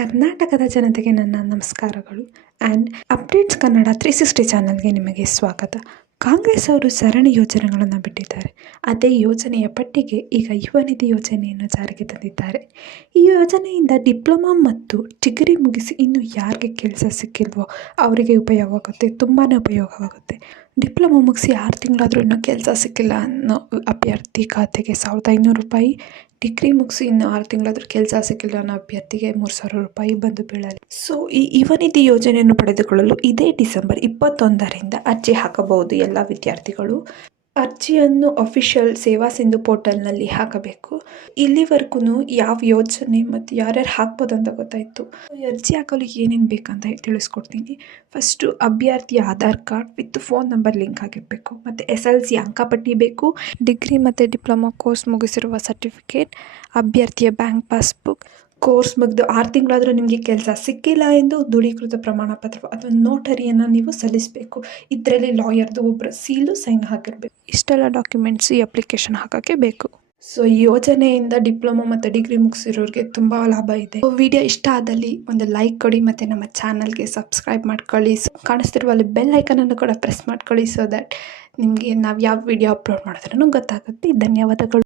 ಕರ್ನಾಟಕದ ಜನತೆಗೆ ನನ್ನ ನಮಸ್ಕಾರಗಳು ಆ್ಯಂಡ್ ಅಪ್ಡೇಟ್ಸ್ ಕನ್ನಡ 360 ಚಾನಲ್ಗೆ ನಿಮಗೆ ಸ್ವಾಗತ. ಕಾಂಗ್ರೆಸ್ ಅವರು ಸರಣಿ ಯೋಜನೆಗಳನ್ನು ಬಿಟ್ಟಿದ್ದಾರೆ. ಅದೇ ಯೋಜನೆಯ ಪಟ್ಟಿಗೆ ಈಗ ಯುವ ನಿಧಿ ಯೋಜನೆಯನ್ನು ಜಾರಿಗೆ ತಂದಿದ್ದಾರೆ. ಈ ಯೋಜನೆಯಿಂದ ಡಿಪ್ಲೊಮಾ ಮತ್ತು ಡಿಗ್ರಿ ಮುಗಿಸಿ ಇನ್ನು ಯಾರಿಗೆ ಕೆಲಸ ಸಿಕ್ಕಿಲ್ವೋ ಅವರಿಗೆ ಉಪಯೋಗವಾಗುತ್ತೆ, ತುಂಬಾ ಉಪಯೋಗವಾಗುತ್ತೆ. ಡಿಪ್ಲೊಮಾ ಮುಗಿಸಿ 6 ತಿಂಗಳಾದರೂ ಇನ್ನೂ ಕೆಲಸ ಸಿಕ್ಕಿಲ್ಲ ಅನ್ನೋ ಅಭ್ಯರ್ಥಿ ಖಾತೆಗೆ ₹1,500, ಡಿಗ್ರಿ ಮುಗಿಸಿ ಇನ್ನು 6 ತಿಂಗಳಾದರೂ ಕೆಲಸ ಸಿಕ್ಕಿಲ್ಲ ಅನ್ನೋ ಅಭ್ಯರ್ಥಿಗೆ ₹3,000 ಬಂದು ಬೀಳಲಿ. ಸೊ ಈ ಯುವ ನಿಧಿ ಯೋಜನೆಯನ್ನು ಪಡೆದುಕೊಳ್ಳಲು ಇದೇ ಡಿಸೆಂಬರ್ 21ರಿಂದ ಅರ್ಜಿ ಹಾಕಬಹುದು ಎಲ್ಲ ವಿದ್ಯಾರ್ಥಿಗಳು. ಅರ್ಜಿಯನ್ನು ಅಫಿಷಿಯಲ್ ಸೇವಾ ಸಿಂಧು ಪೋರ್ಟಲ್ನಲ್ಲಿ ಹಾಕಬೇಕು. ಇಲ್ಲಿವರೆಗೂ ಯಾವ ಯೋಜನೆ ಮತ್ತು ಯಾರ್ಯಾರು ಹಾಕ್ಬೋದು ಅಂತ ಗೊತ್ತಾಯಿತು. ಅರ್ಜಿ ಹಾಕಲು ಏನೇನು ಬೇಕಂತ ತಿಳಿಸ್ಕೊಡ್ತೀನಿ. ಫಸ್ಟು ಅಭ್ಯರ್ಥಿಯ Aadhaar card with phone number link ಆಗಿರಬೇಕು, ಮತ್ತು SLC ಅಂಕಪಟ್ಟಿ ಬೇಕು, ಡಿಗ್ರಿ ಮತ್ತು ಡಿಪ್ಲೊಮಾ ಕೋರ್ಸ್ ಮುಗಿಸಿರುವ ಸರ್ಟಿಫಿಕೇಟ್, ಅಭ್ಯರ್ಥಿಯ ಬ್ಯಾಂಕ್ ಪಾಸ್ಬುಕ್, ಕೋರ್ಸ್ ಮುಗಿದು 6 ತಿಂಗಳಾದರೂ ನಿಮಗೆ ಕೆಲಸ ಸಿಕ್ಕಿಲ್ಲ ಎಂದು ದೃಢೀಕೃತ ಪ್ರಮಾಣ ಪತ್ರ ಅಥವಾ ನೋಟರಿಯನ್ನು ನೀವು ಸಲ್ಲಿಸಬೇಕು. ಇದರಲ್ಲಿ ಲಾಯರ್ದು ಒಬ್ಬರು ಸೀಲು ಸೈನ್ ಹಾಕಿರಬೇಕು. ಇಷ್ಟೆಲ್ಲ ಡಾಕ್ಯುಮೆಂಟ್ಸ್ ಈ ಅಪ್ಲಿಕೇಶನ್ ಹಾಕೋಕ್ಕೆ ಬೇಕು. ಸೊ ಈ ಯೋಜನೆಯಿಂದ ಡಿಪ್ಲೊಮಾ ಮತ್ತು ಡಿಗ್ರಿ ಮುಗಿಸಿರೋರಿಗೆ ತುಂಬ ಲಾಭ ಇದೆ. ವಿಡಿಯೋ ಇಷ್ಟ ಆದಲ್ಲಿ ಒಂದು ಲೈಕ್ ಕೊಡಿ ಮತ್ತು ನಮ್ಮ ಚಾನಲ್ಗೆ ಸಬ್ಸ್ಕ್ರೈಬ್ ಮಾಡ್ಕೊಳ್ಳಿ. ಕಾಣಿಸ್ತಿರುವ ಅಲ್ಲಿ ಬೆಲ್ ಐಕನನ್ನು ಕೂಡ ಪ್ರೆಸ್ ಮಾಡ್ಕೊಳ್ಳಿ, ಸೊ ದ್ಯಾಟ್ ನಿಮಗೆ ನಾವು ಯಾವ ವಿಡಿಯೋ ಅಪ್ಲೋಡ್ ಮಾಡಿದ್ರೂ ಗೊತ್ತಾಗುತ್ತೆ. ಧನ್ಯವಾದಗಳು.